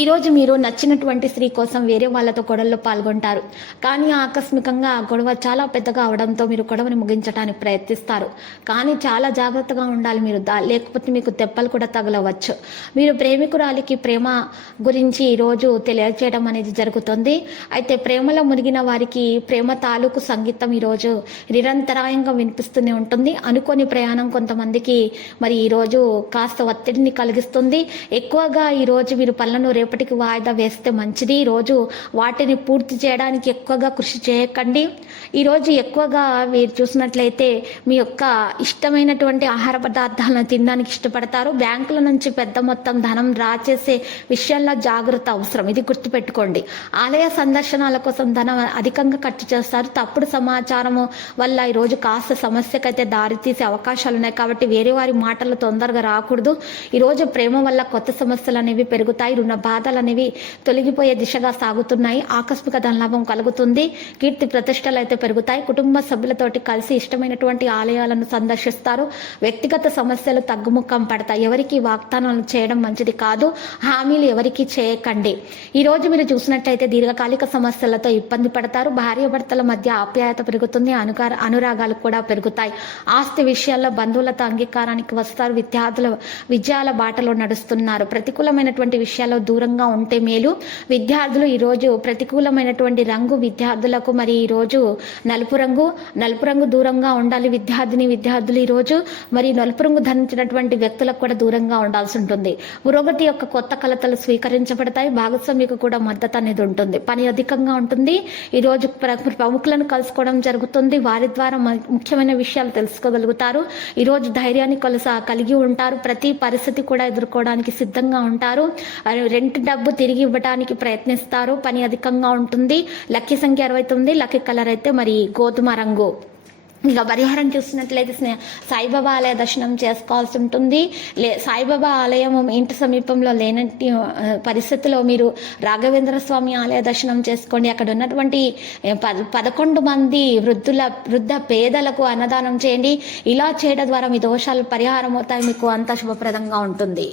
ఈరోజు మీరు నచ్చినటువంటి స్త్రీ కోసం వేరే వాళ్ళతో గొడవల్లో పాల్గొంటారు. కానీ ఆకస్మికంగా ఆ గొడవ చాలా పెద్దగా అవడంతో మీరు గొడవని ముగించడానికి ప్రయత్నిస్తారు. కానీ చాలా జాగ్రత్తగా ఉండాలి మీరు దా లేకపోతే మీకు దెబ్బలు కూడా తగలవచ్చు. మీరు ప్రేమికురాలికి ప్రేమ గురించి ఈరోజు తెలియజేయడం అనేది జరుగుతుంది. అయితే ప్రేమలో మునిగిన వారికి ప్రేమ తాలూకు సంగీతం ఈరోజు నిరంతరాయంగా వినిపిస్తూనే ఉంటుంది. అనుకోని ప్రయాణం కొంతమందికి మరి ఈరోజు కాస్త ఒత్తిడిని కలిగిస్తుంది. ఎక్కువగా ఈరోజు మీరు పనులను రేపటికి వాయిదా వేస్తే మంచిది. ఈరోజు వాటిని పూర్తి చేయడానికి ఎక్కువగా కృషి చేయకండి. ఈరోజు ఎక్కువగా మీరు చూసినట్లయితే మీ యొక్క ఇష్టమైనటువంటి ఆహార పదార్థాలను తినడానికి ఇష్టపడతారు. బ్యాంకుల నుంచి పెద్ద మొత్తం ధనం డ్రా చేసే విషయాల్లో జాగ్రత్త అవసరం. ఇది గుర్తుపెట్టుకోండి. ఆలయ సందర్శనాల కోసం ధనం అధికంగా ఖర్చు చేస్తారు. తప్పుడు సమాచారము వల్ల ఈరోజు కాస్త సమస్యకైతే దారితీసే అవకాశాలు ఉన్నాయి. కాబట్టి వేరే వారి మాటలు తొందరగా రాకూడదు. ఈరోజు ప్రేమ వల్ల కొత్త సమస్యలు అనేవి పెరుగుతాయి. రుణ బాధలు అనేవి తొలగిపోయే దిశగా సాగుతున్నాయి. ఆకస్మిక ధనలాభం కలుగుతుంది. కీర్తి ప్రతిష్టలు అయితే పెరుగుతాయి. కుటుంబ సభ్యులతోటి కలిసి ఇష్టమైనటువంటి ఆలయాలను సందర్శిస్తారు. వ్యక్తిగత సమస్యలు తగ్గుముఖం పడతాయి. ఎవరికి వాగ్దానాలు చేయడం మంచిది కాదు. హామీలు ఎవరికి చేయకండి. ఈ రోజు మీరు చూసినట్లయితే దీర్ఘకాలిక సమస్యలతో ఇబ్బంది పడతారు. భార్యాభర్తల మధ్య ఆప్యాయత పెరుగుతుంది. అనుగా అనురాగాలు కూడా పెరుగుతాయి. ఆస్తి విషయాల్లో బంధువులతో అంగీకారానికి వస్తారు. విద్యార్థుల విజయాల బాటలో నడుస్తున్నారు. ప్రతికూలమైనటువంటి విషయాల్లో దూరం అనుకూలంగా ఉంటే మేలు. విద్యార్థులు ఈరోజు ప్రతికూలమైనటువంటి రంగు విద్యార్థులకు మరి ఈరోజు నలుపు రంగు నలుపు రంగు దూరంగా ఉండాలి విద్యార్థిని విద్యార్థులు ఈరోజు మరి నలుపు రంగు ధరించినటువంటి వ్యక్తులకు కూడా దూరంగా ఉండాల్సి ఉంటుంది. పురోగతి యొక్క కొత్త కలతలు స్వీకరించబడతాయి. భాగస్వామికి కూడా మద్దతు అనేది ఉంటుంది. పని అధికంగా ఉంటుంది. ఈరోజు ప్రముఖులను కలుసుకోవడం జరుగుతుంది. వారి ద్వారా ముఖ్యమైన విషయాలు తెలుసుకోగలుగుతారు. ఈరోజు ధైర్యాన్ని కొలస కలిగి ఉంటారు. ప్రతి పరిస్థితి కూడా ఎదుర్కోవడానికి సిద్ధంగా ఉంటారు. రెండు డబ్బు తిరిగి ఇవ్వడానికి ప్రయత్నిస్తారు. పని అధికంగా ఉంటుంది. లక్కీ సంఖ్య అరవై తొమ్మిది లక్కీ కలర్ అయితే మరి గోధుమ రంగు. ఇక పరిహారం చూసినట్లయితే స్నే- సాయిబాబా ఆలయ దర్శనం చేసుకోవాల్సి ఉంటుంది. లే సాయిబాబా ఆలయం ఇంటి సమీపంలో లేనట్టి పరిస్థితిలో మీరు రాఘవేంద్ర స్వామి ఆలయ దర్శనం చేసుకోండి. అక్కడ ఉన్నటువంటి పద- పదకొండు మంది వృద్ధుల వృద్ధ పేదలకు అన్నదానం చేయండి. ఇలా చేయడం ద్వారా మీ దోషాలు పరిహారం అవుతాయి. మీకు అంత శుభప్రదంగా ఉంటుంది.